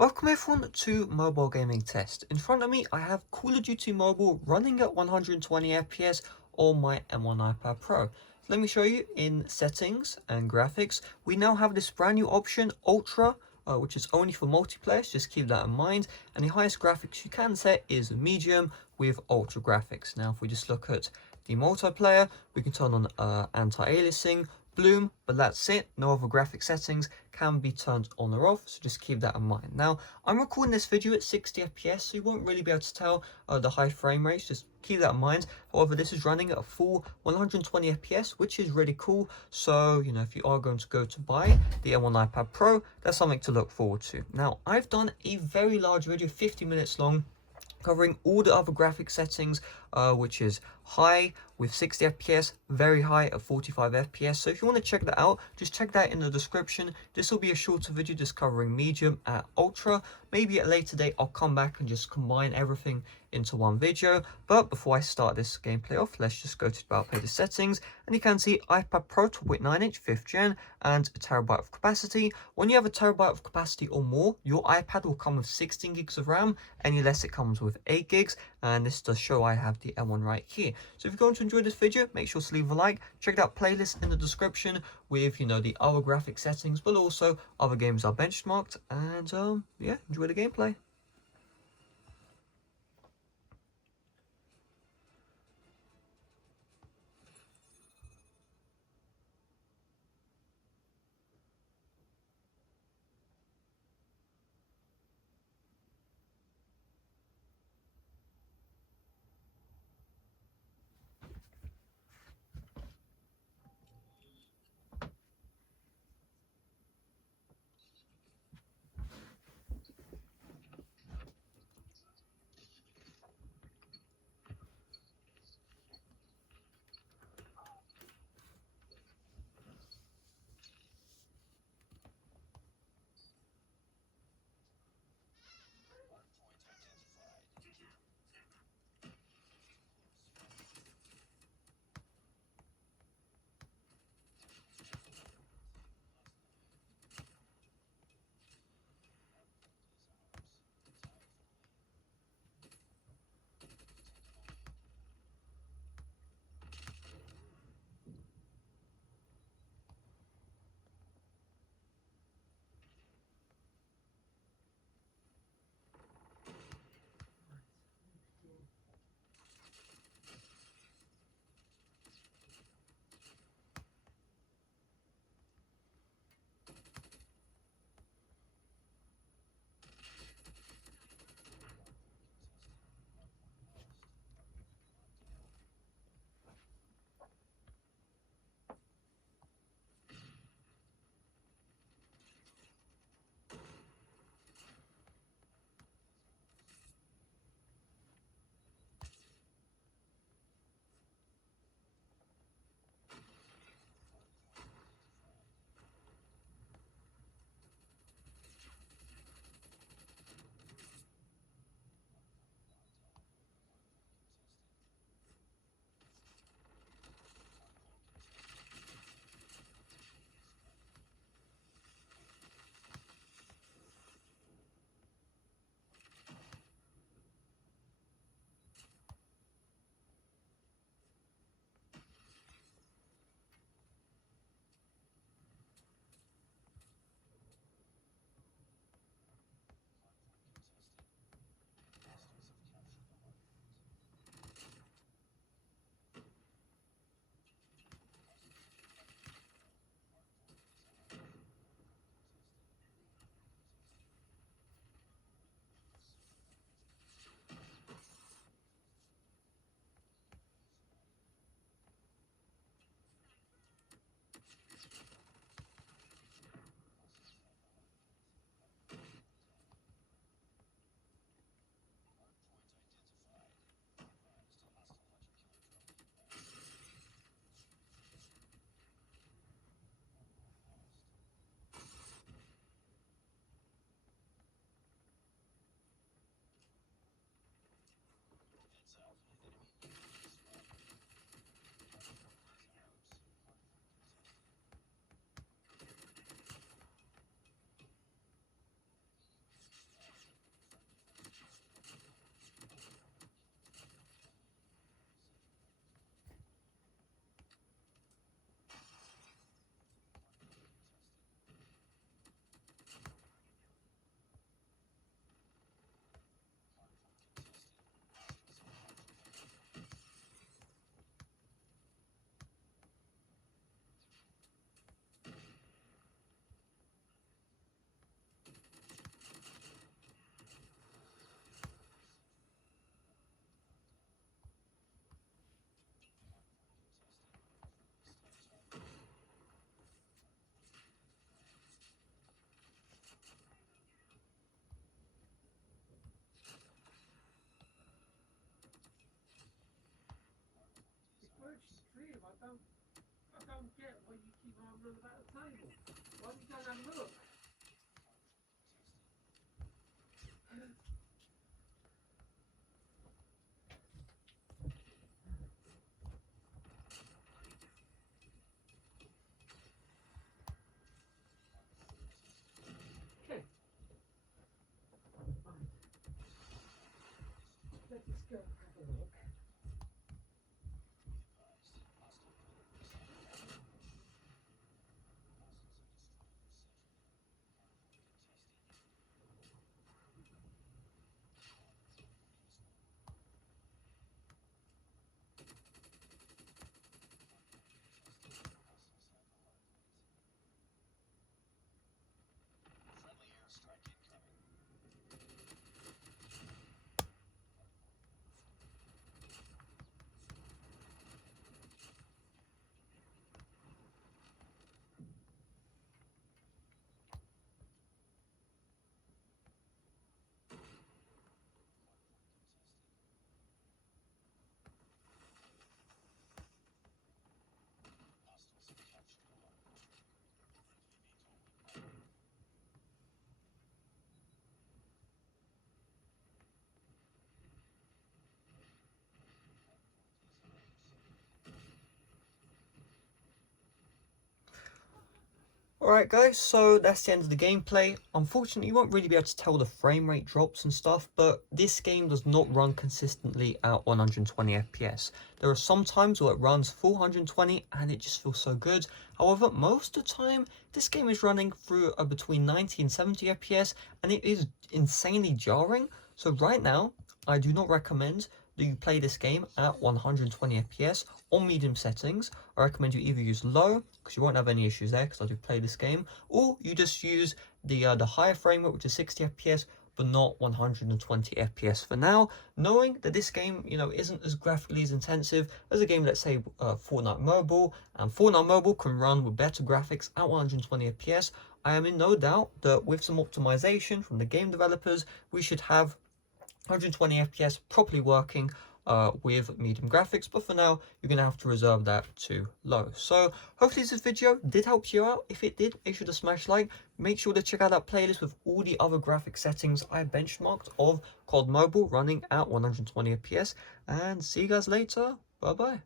Welcome everyone to Mobile Gaming Test. In front of me I have Call of Duty Mobile running at 120 FPS on my M1 iPad Pro. So let me show you in settings and graphics. We now have this brand new option, Ultra, which is only for multiplayer, so just keep that in mind. And the highest graphics you can set is medium with ultra graphics. Now if we just look at the multiplayer, we can turn on anti-aliasing, bloom, but that's it. No other graphic settings can be turned on or off, so just keep that in mind. Now I'm recording this video at 60 FPS, so you won't really be able to tell the high frame rates. Just keep that in mind. However, this is running at a full 120 FPS, which is really cool. So if you are going to go to buy the M1 iPad Pro, that's something to look forward to. Now I've done a very large video, 50 minutes long, covering all the other graphic settings, which is high with 60 FPS, very high at 45 FPS. So if you want to check that out, just check that in the description. This will be a shorter video just covering medium at ultra. Maybe at a later date I'll come back and just combine everything into one video. But before I start this gameplay off, let's just go to about the settings, and you can see iPad Pro 12.9-inch 5th gen and a terabyte of capacity. When you have a terabyte of capacity or more, your iPad will come with 16 gigs of RAM. Any less, it comes with 8 gigs, and this does show I have the M1 right here. So if you're going to enjoy this video, make sure to leave a like. Check out playlist in the description with the other graphic settings, but also other games are benchmarked. And yeah, enjoy the gameplay. Okay. Let's go have a look. Alright guys, so that's the end of the gameplay. Unfortunately, you won't really be able to tell the frame rate drops and stuff, but this game does not run consistently at 120 FPS. There are some times where it runs full 120 and it just feels so good. However, most of the time, this game is running through between 90 and 70 FPS, and it is insanely jarring. So right now, I do not recommend that you play this game at 120 FPS on medium settings. I recommend you either use low, because you won't have any issues there, because I do play this game, or you just use the higher frame rate, which is 60 FPS, but not 120 FPS for now, knowing that this game, you know, isn't as graphically as intensive as a game, let's say, Fortnite Mobile, and Fortnite Mobile can run with better graphics at 120 FPS. I am in no doubt that with some optimization from the game developers, we should have 120 FPS properly working with medium graphics, but for now you're gonna have to reserve that to low. So hopefully this video did help you out. If it did, make sure to smash like. Make sure to check out that playlist with all the other graphic settings I benchmarked of COD Mobile running at 120 FPS, and see you guys later. Bye bye.